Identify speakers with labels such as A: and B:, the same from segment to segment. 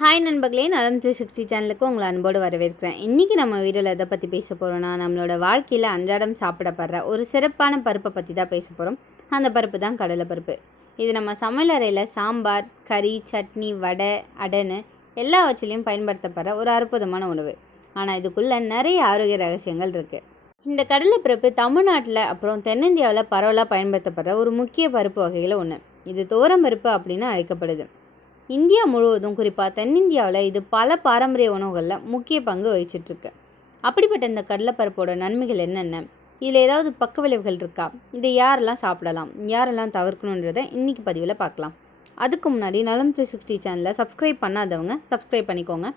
A: Hi நண்பர்களே நலம் three sixty சேனலுக்கு உங்களை அன்போடு வரவேற்கிறேன். இன்றைக்கி நம்ம வீடியோவில் எதை பற்றி பேச போகிறோன்னா நம்மளோட வாழ்க்கையில் அன்றாடம் சாப்பிடப்படுற ஒரு சிறப்பான பருப்பை பற்றி தான் பேச போகிறோம் அந்த பருப்பு தான் கடலைப்பருப்பு இது நம்ம சமையலறையில் சாம்பார் கறி சட்னி வடை அடனு எல்லா வச்சிலையும் பயன்படுத்தப்படுற ஒரு அற்புதமான உணவு. ஆனால் இதுக்குள்ளே நிறைய ஆரோக்கிய ரகசியங்கள் இருக்குது இந்த கடலைப்பருப்பு தமிழ்நாட்டில் அப்புறம் தென்னிந்தியாவில் பரவலாக பயன்படுத்தப்படுற ஒரு முக்கிய பருப்பு வகையில் ஒன்று இது தோரம் பருப்பு அப்படின்னு அழைக்கப்படுது. இந்தியா முழுவதும் குறிப்பாக தென்னிந்தியாவில் இது பல பாரம்பரிய உணவுகளில் முக்கிய பங்கு வகிச்சிட்ருக்கு. அப்படிப்பட்ட இந்த கடலைப்பருப்போட நன்மைகள் என்னென்ன? இதில் ஏதாவது பக்க விளைவுகள் இருக்கா? இதை யாரெல்லாம் சாப்பிடலாம்? யாரெல்லாம் தவிர்க்கணுன்றதை இன்றைக்கி பதிவில் பார்க்கலாம். அதுக்கு முன்னாடி நலம் த்ரீ சிக்ஸ்டி சேனலை சப்ஸ்கிரைப் பண்ணாதவங்க சப்ஸ்கிரைப் பண்ணிக்கோங்க.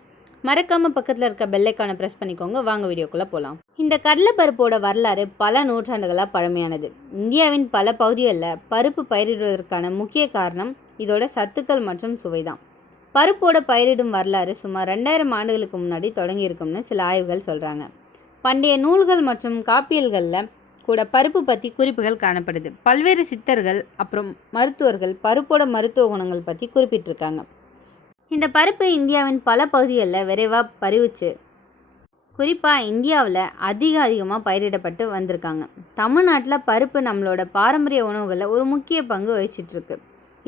A: மறக்காமல் பக்கத்தில் இருக்க பெல்லைக்கான ப்ரெஸ் பண்ணிக்கோங்க. வாங்க வீடியோக்குள்ளே போகலாம் இந்த கடலைப்பருப்போட வரலாறு பல நூற்றாண்டுகளாக பழமையானது. இந்தியாவின் பல பகுதிகளில் பருப்பு பயிரிடுவதற்கான முக்கிய காரணம் இதோட சத்துக்கள் மற்றும் சுவைதான். பருப்போட பயிரிடும் வரலாறு சுமார் ரெண்டாயிரம் ஆண்டுகளுக்கு முன்னாடி தொடங்கியிருக்கும்னு சில ஆய்வுகள் சொல்கிறாங்க பண்டைய நூல்கள் மற்றும் காப்பியல்களில் கூட பருப்பு பற்றி குறிப்புகள் காணப்படுது. பல்வேறு சித்தர்கள் அப்புறம் மருத்துவர்கள் பருப்போட மருத்துவ குணங்கள் பற்றி குறிப்பிட்டிருக்காங்க. இந்த பருப்பு இந்தியாவின் பல பகுதிகளில் விரைவாக பறிவுச்சு குறிப்பாக இந்தியாவில் அதிக அதிகமாக பயிரிடப்பட்டு வந்திருக்காங்க. தமிழ்நாட்டில் பருப்பு நம்மளோட பாரம்பரிய உணவுகளில் ஒரு முக்கிய பங்கு வகிச்சிட்ருக்கு.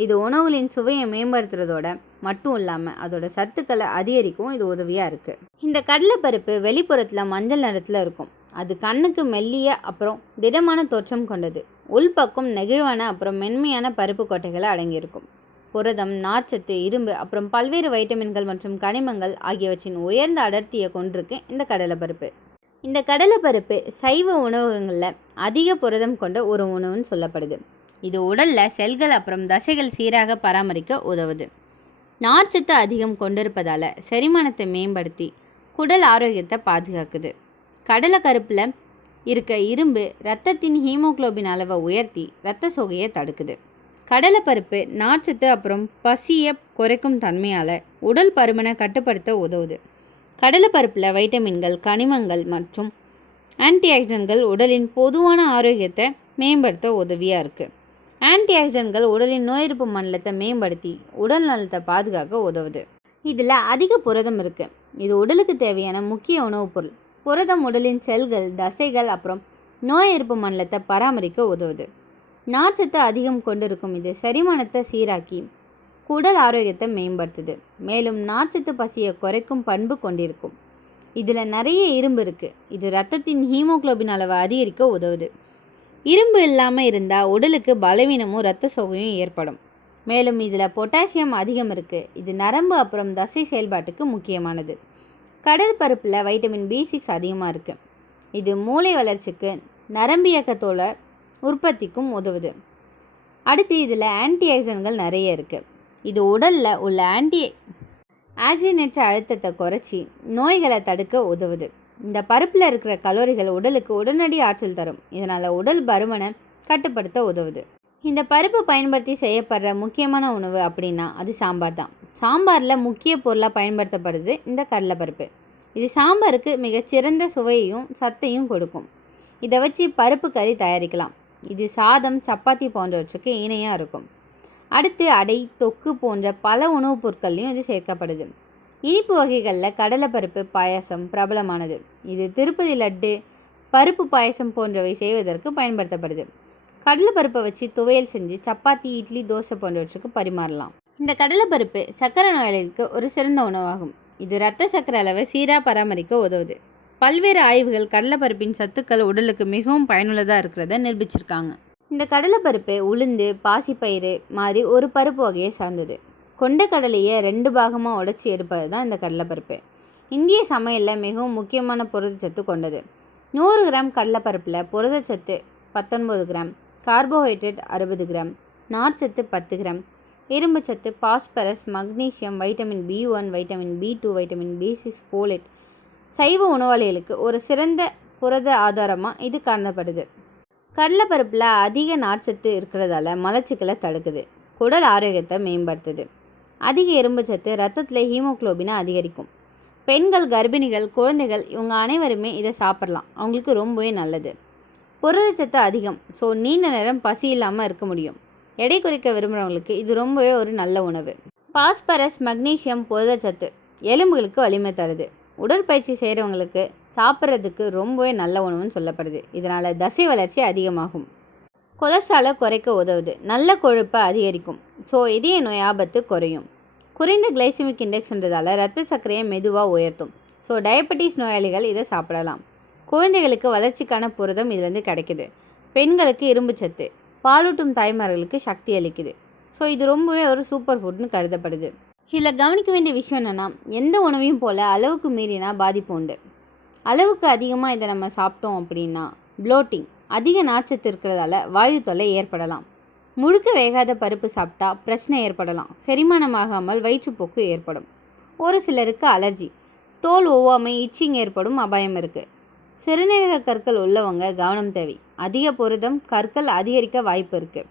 A: இது உணவுகளின் சுவையை மேம்படுத்துறதோட மட்டும் இல்லாமல் அதோட சத்துக்களை அதிகரிக்கவும் இது உதவியாக இருக்குது இந்த கடலைப்பருப்பு வெளிப்புறத்தில் மஞ்சள் நிறத்தில் இருக்கும். அது கண்ணுக்கு மெல்லிய அப்புறம் திடமான தோற்றம் கொண்டது. உள்பக்கம் நெகிழ்வான அப்புறம் மென்மையான பருப்பு கொட்டைகளை அடங்கியிருக்கும். புரதம் நார்ச்சத்து இரும்பு அப்புறம் பல்வேறு வைட்டமின்கள் மற்றும் கனிமங்கள் ஆகியவற்றின் உயர்ந்த அடர்த்தியை கொண்டிருக்கு இந்த கடலைப்பருப்பு. இந்த கடலைப்பருப்பு சைவ உணவகங்களில் அதிக புரதம் கொண்ட ஒரு உணவுன்னு சொல்லப்படுது. இது உடலில் செல்கள் அப்புறம் தசைகள் சீராக பராமரிக்க உதவுது. நார்ச்சத்து அதிகம் கொண்டிருப்பதால் செரிமானத்தை மேம்படுத்தி குடல் ஆரோக்கியத்தை பாதுகாக்குது. கடலை கருப்பில் இருக்க இரும்பு இரத்தத்தின் ஹீமோகுளோபின் அளவை உயர்த்தி இரத்த சோகையை தடுக்குது. கடலைப்பருப்பு நார்ச்சத்து அப்புறம் பசியை குறைக்கும் தன்மையால் உடல் பருமனை கட்டுப்படுத்த உதவுது. கடலைப்பருப்பில் வைட்டமின்கள் கனிமங்கள் மற்றும் ஆன்டிஆக்சிடன்ட்கள் உடலின் பொதுவான ஆரோக்கியத்தை மேம்படுத்த உதவியாக இருக்குது ஆன்டி ஆக்சிடென்ட்கள் உடலின் நோயெதிர்ப்பு மண்டலத்தை மேம்படுத்தி உடல் நலத்தை பாதுகாக்க உதவுது. இதில் அதிக புரதம் இருக்குது இது உடலுக்கு தேவையான முக்கிய உணவுப் பொருள். புரதம் உடலின் செல்கள் தசைகள் அப்புறம் நோய் எதிர்ப்பு மண்டலத்தை பராமரிக்க உதவுது. நார்ச்சத்து அதிகம் கொண்டிருக்கும் இது செரிமானத்தை சீராக்கி குடல் ஆரோக்கியத்தை மேம்படுத்துது. மேலும் நார்ச்சத்து பசியை குறைக்கும் பண்பு கொண்டிருக்கும். இதில் நிறைய இரும்பு இருக்குது இது ரத்தத்தின் ஹீமோகுளோபின் அளவை அதிகரிக்க உதவுது. இரும்பு இல்லாமல் இருந்தால் உடலுக்கு பலவீனமும் இரத்த சோகையும் ஏற்படும். மேலும் இதில் பொட்டாசியம் அதிகம் இருக்குது இது நரம்பு அப்புறம் தசை செயல்பாட்டுக்கு முக்கியமானது. கடற்பருப்பில் வைட்டமின் பி சிக்ஸ் அதிகமாக இருக்குது இது மூளை வளர்ச்சிக்கு நரம்பு இயக்கத்தோட உற்பத்திக்கும் உதவுது. அடுத்து இதில் ஆன்டி ஆக்சிடென்ட்கள் நிறைய இருக்குது இது உடலில் உள்ள ஆன்டி ஆக்சிஜனேற்ற அழுத்தத்தை குறைச்சி நோய்களை தடுக்க உதவுது. இந்த பருப்பில் இருக்கிற கலோரிகள் உடலுக்கு உடனடி ஆற்றல் தரும். இதனால் உடல் பருமனை கட்டுப்படுத்த உதவுது. இந்த பருப்பு பயன்படுத்தி செய்யப்படுற முக்கியமான உணவு அப்படின்னா அது சாம்பார் தான். சாம்பாரில் முக்கிய பொருளாக பயன்படுத்தப்படுது இந்த கடலைப்பருப்பு. இது சாம்பாருக்கு மிகச்சிறந்த சுவையையும் சத்தையும் கொடுக்கும். இதை வச்சு பருப்பு கறி தயாரிக்கலாம். இது சாதம் சப்பாத்தி போன்றவற்றுக்கு இணையாக இருக்கும். அடுத்து அடை தொக்கு போன்ற பல உணவுப் பொருட்கள்லையும் இது சேர்க்கப்படுது. இனிப்பு வகைகளில் கடலைப்பருப்பு பாயாசம் பிரபலமானது. இது திருப்பதி லட்டு பருப்பு பாயசம் போன்றவை செய்வதற்கு பயன்படுத்தப்படுது. கடலைப்பருப்பை வச்சு துவையல் செஞ்சு சப்பாத்தி இட்லி தோசை போன்றவற்றுக்கு பரிமாறலாம். இந்த கடலைப்பருப்பு சக்கரை நோயாளிகளுக்கு ஒரு சிறந்த உணவாகும். இது இரத்த சக்கரை அளவை சீராக பராமரிக்க உதவுது. பல்வேறு ஆய்வுகள் கடலைப்பருப்பின் சத்துக்கள் உடலுக்கு மிகவும் பயனுள்ளதாக இருக்கிறத நிரூபிச்சிருக்காங்க. இந்த கடலைப்பருப்பு உளுந்து பாசிப்பயிறு மாதிரி ஒரு பருப்பு வகையை சார்ந்தது. கொண்ட கடலையை ரெண்டு பாகமாக உடைச்சி எடுப்பது தான் இந்த கடலைப்பருப்பு. இந்திய சமையலில் மிகவும் முக்கியமான புரதச்சத்து கொண்டது. நூறு கிராம் கடலைப்பருப்பில் புரதச்சத்து பத்தொன்பது கிராம் கார்போஹைட்ரேட் அறுபது கிராம் நார்ச்சத்து பத்து கிராம் இரும்புச்சத்து phosphorus magnesium vitamin B one vitamin B two vitamin B six folate. சைவ உணவாளிகளுக்கு ஒரு சிறந்த புரத ஆதாரமாக இது காணப்படுது. கடலைப்பருப்பில் அதிக நார்ச்சத்து இருக்கிறதால மலச்சிக்கலை தடுக்குது. குடல் ஆரோக்கியத்தை மேம்படுத்துது. அதிக இரும்புச்சத்து ரத்தத்தில் ஹீமோக்ளோபினை அதிகரிக்கும். பெண்கள் கர்ப்பிணிகள் குழந்தைகள் இவங்க அனைவருமே இதை சாப்பிட்லாம். அவங்களுக்கு ரொம்பவே நல்லது. புரதச்சத்து அதிகம். ஸோ நீண்ட நேரம் பசி இல்லாமல் இருக்க முடியும். எடை குறைக்க விரும்புகிறவங்களுக்கு இது ரொம்பவே ஒரு நல்ல உணவு. பாஸ்பரஸ் மக்னீசியம் புரதச்சத்து எலும்புகளுக்கு வலிமை தருது. உடற்பயிற்சி செய்கிறவங்களுக்கு சாப்பிட்றதுக்கு ரொம்பவே நல்ல உணவுன்னு சொல்லப்படுது. இதனால் தசை வளர்ச்சி அதிகமாகும். கொலஸ்ட்ராலை குறைக்க உதவுது. நல்ல கொழுப்பை அதிகரிக்கும். ஸோ இதய நோய் ஆபத்து குறையும். குறைந்த கிளைசிமிக் இண்டெக்ஸ்ன்றதால் ரத்த சர்க்கரையை மெதுவாக உயர்த்தும். ஸோ டயபெட்டிஸ் நோயாளிகள் இதை சாப்பிடலாம். குழந்தைகளுக்கு வளர்ச்சிக்கான புரதம் இதுலேருந்து கிடைக்குது. பெண்களுக்கு இரும்பு சத்து பாலூட்டும் தாய்மார்களுக்கு சக்தி அளிக்குது. ஸோ இது ரொம்பவே ஒரு சூப்பர் ஃபுட்னு கருதப்படுது. இதில் கவனிக்க வேண்டிய விஷயம் என்னென்னா எந்த உணவையும் போல் அளவுக்கு மீறினா பாதிப்பு உண்டு. அளவுக்கு அதிகமாக இதை நம்ம சாப்பிட்டோம் அப்படின்னா ப்ளோட்டிங் அதிக நார்ச்சத்து இருக்கிறதால வாயு தொல்லை ஏற்படலாம். முழுக்க வேகாத பருப்பு சாப்பிட்டா பிரச்சனை ஏற்படலாம். செரிமானமாகாமல் வயிற்றுப்போக்கு ஏற்படும். ஒரு சிலருக்கு அலர்ஜி. தோல் ஒவ்வாமை இச்சிங் ஏற்படும் அபாயம் இருக்குது சிறுநீரக கற்கள் உள்ளவங்க கவனம் தேவை. அதிக புரதம் கற்கள் அதிகரிக்க வாய்ப்பு இருக்குது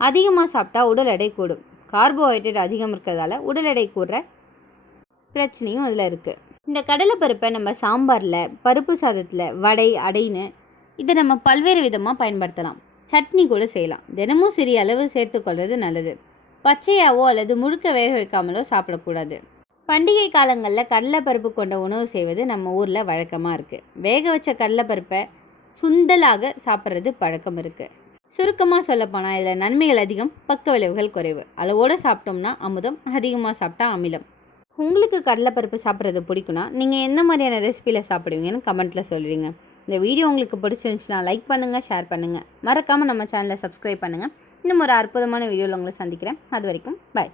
A: அதிகமாக சாப்பிட்டா உடல் எடை கூடும். கார்போஹைட்ரேட் அதிகம் இருக்கிறதால உடல் எடை கூடுற பிரச்சனையும் அதில் இருக்குது இந்த கடலைப்பருப்பை நம்ம சாம்பாரில் பருப்பு சாதத்தில் வடை அடைன்னு இதை நம்ம பல்வேறு விதமாக பயன்படுத்தலாம். சட்னி கூட செய்யலாம். தினமும் சிறிய அளவு சேர்த்துக்கொள்வது நல்லது. பச்சையாவோ அல்லது முழுக்க வேக வைக்காமலோ சாப்பிடக்கூடாது. பண்டிகை காலங்களில் கடலைப்பருப்பு கொண்ட உணவு செய்வது நம்ம ஊரில் வழக்கமாக இருக்குது வேக வச்ச கடலைப்பருப்பை சுண்டலாக சாப்பிட்றது பழக்கம் இருக்குது சுருக்கமாக சொல்லப்போனால் இதில் நன்மைகள் அதிகம் பக்க விளைவுகள் குறைவு. அளவோடு சாப்பிட்டோம்னா அமுதம் அதிகமாக சாப்பிட்டா அமிலம். உங்களுக்கு கடலைப்பருப்பு சாப்பிட்றது பிடிக்கும்னா நீங்கள் எந்த மாதிரியான ரெசிபியில் சாப்பிடுவீங்கன்னு கமெண்ட்டில் சொல்லிடுங்க இந்த வீடியோ உங்களுக்கு பிடிச்சிருந்துச்சுன்னா லைக் பண்ணுங்கள் ஷேர் பண்ணுங்கள் மறக்காமல் நம்ம சேனலை சப்ஸ்கிரைப் பண்ணுங்கள் இன்னும் ஒரு அற்புதமான வீடியோவில் உங்களை சந்திக்கிறேன். அது வரைக்கும் பாய்